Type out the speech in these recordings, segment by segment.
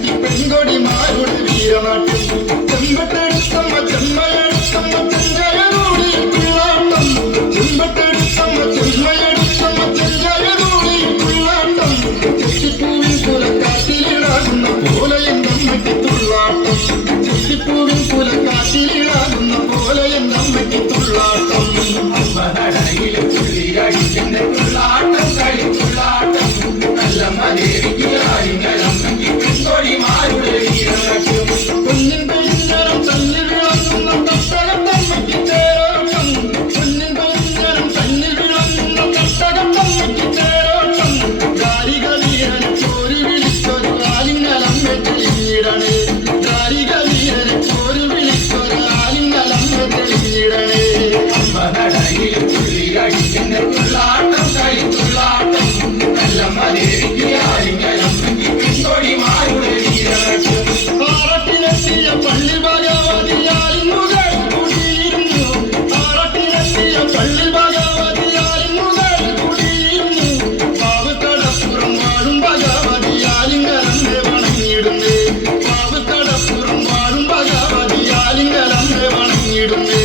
പെൺകൊടിമാരുടെ വീരനാട്യം ചെമ്പട്ടെടുത്തമ്മ ചെമ്മയെടുത്തമ്മ ചെഞ്ചയനൂടി പിള്ളാട്ടം ചെമ്പട്ടെടുത്തമ്മ ചെമ്മയെടുത്തമ്മ ചെഞ്ചയനൂടി പിള്ളാട്ടം ചെത്തിപ്പൂവിൻ കുലക്കാറ്റിലിടാകുന്ന പോലെ എന്നമ്മയ്ക്ക് തുള്ളാട്ടം ചെത്തിപ്പൂവിൻ കുലക്കാറ്റിലിടാകുന്ന പോലെ എന്നമ്മയ്ക്ക് തുള്ളാട്ടം അമ്മനടയിലെ പുള്ളിയടിക്കുന്ന തുള്ളാട്ടം കളി തുള്ളാട്ടം നല്ല മലേരിക്ക് ആയിരം പെൺകൊടിമാരുടെ വീരനാട്യം പൊന്നിൻ പെരിഞ്ഞരം തന്നിൽ വിളങ്ങുന്ന തട്ടകത്തമ്മയ്ക്ക് തേരോട്ടം പൊന്നിൻ പെരിഞ്ഞരം തന്നിൽ വിളങ്ങുന്ന തട്ടകത്തമ്മയ്ക്ക് തേരോട്ടം ഗാരിക വീരനെ ചോരി വിളിച്ചൊരു ആലിംഗലമ്മ തെളിഞ്ഞിടണേ ഗാരിക വീരനെ ചോരി വിളിച്ചൊരു ആലിംഗലമ്മ തെളിഞ്ഞിടണേ അമ്മനടയിൽ പുള്ളിയടിക്കുന്ന തുള്ളാട്ടം കളി തുള്ളാട്ടം നല്ല മലേരിക്ക് ആലിംഗലമ്മയ്ക്ക് പെൺകൊടിമാരുടെ വീരനാട്യം ആറട്ടിലെത്തിയ പള്ളി ഭഗവതിയാലിൻ മുതൽ കുടിയിരുന്നു ആറട്ടിലെത്തിയ പള്ളി ഭഗവതിയാലിൻ മുതൽ കുടിയിരുന്നു പാവക്കടപ്പുറം വാഴും ഭഗവതിയാലിംഗലമ്മെ വണങ്ങിടുന്നേ പാവക്കടപ്പുറം വാഴും ഭഗവതിയാലിംഗലമ്മെ വണങ്ങിടുന്നേ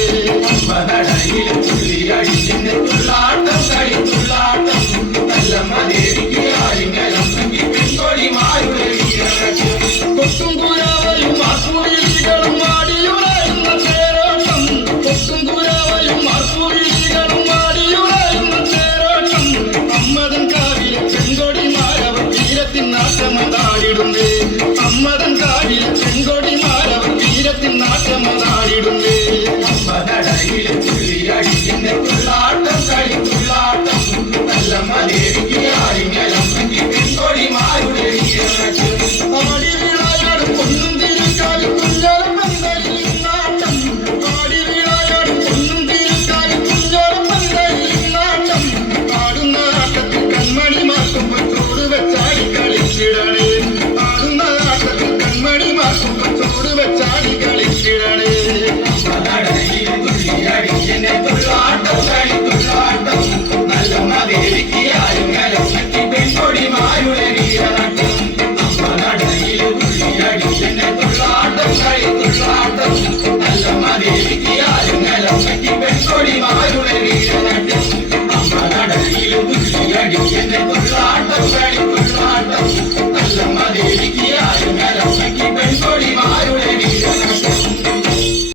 അമ്മനടയിൽ പുള്ളിയടിക്കുന്ന തുള്ളാട്ടം കളി തുള്ളാട്ടം നല്ല മലേരിക്ക് ആലിംഗലമ്മയ്ക്ക് പെൺകൊടിമാരുടെ വീരനാട്യം കൊട്ടും കുരാവയും മാർപ്പുവിളികളും ആടിയുറയുന്ന തേരോട്ടം കൊട്ടും കുരാവയും മാർപ്പുവിളികളും ആടിയുറയുന്ന തേരോട്ടം അമ്മതൻ കാവിലെ പെൺകൊടിമാരവർ വീരത്തിൻ നാട്ടമതാടിടുന്നേ അമ്മതൻ കാവിലെ പെൺകൊടിമാരവർ വീരത്തിൻ നാട്ടമതാടിടുന്നേ അമ്മനടയിലെ പുള്ളിയടിക്കുന്ന തുള്ളാട്ടം കളി തുള്ളാട്ടം നല്ല മലേരിക്ക് ആലിംഗലമ്മയ്ക്ക് പെൺകൊടിമാരുടെ വീരനാട്യം ആടി വിളയാടും പൊന്നും തിരുക്കാലി കുഞ്ഞോളം പന്തലിൽ നാട്ടം ആടി വിളയാടും പൊന്നും തിരുക്കാലി കുഞ്ഞോളം പന്തലിൽ നാട്ടം ആടുന്ന ആട്ടത്തിൽ കൺമണി മാറ്റുമ്പോൾ ചോട് വെച്ചാടി കളിച്ചിടണേ ആടുന്ന ആട്ടത്തിൽ കൺമണി മാറ്റുമ്പോൾ ചോട് വെച്ചാടി കളിച്ചിടണേ അമ്മനടയിൽ പുള്ളിയടിക്കുന്ന തുള്ളാട്ടം കളി തുള്ളാട്ടം നല്ല മലേരിക്ക് ആലിംഗലമ്മയ്ക്ക് പെൺകൊടിമാരുടെ വീരനാട്യം അമ്മനടയിൽ പുള്ളിയടിക്കുന്ന തുള്ളാട്ടം കളി തുള്ളാട്ടം നല്ല മലേരിക്ക് ആലിംഗലമ്മയ്ക്ക് പെൺകൊടിമാരുടെ വീരനാട്യം അമ്മനടയിൽ പുള്ളിയടിക്കുന്ന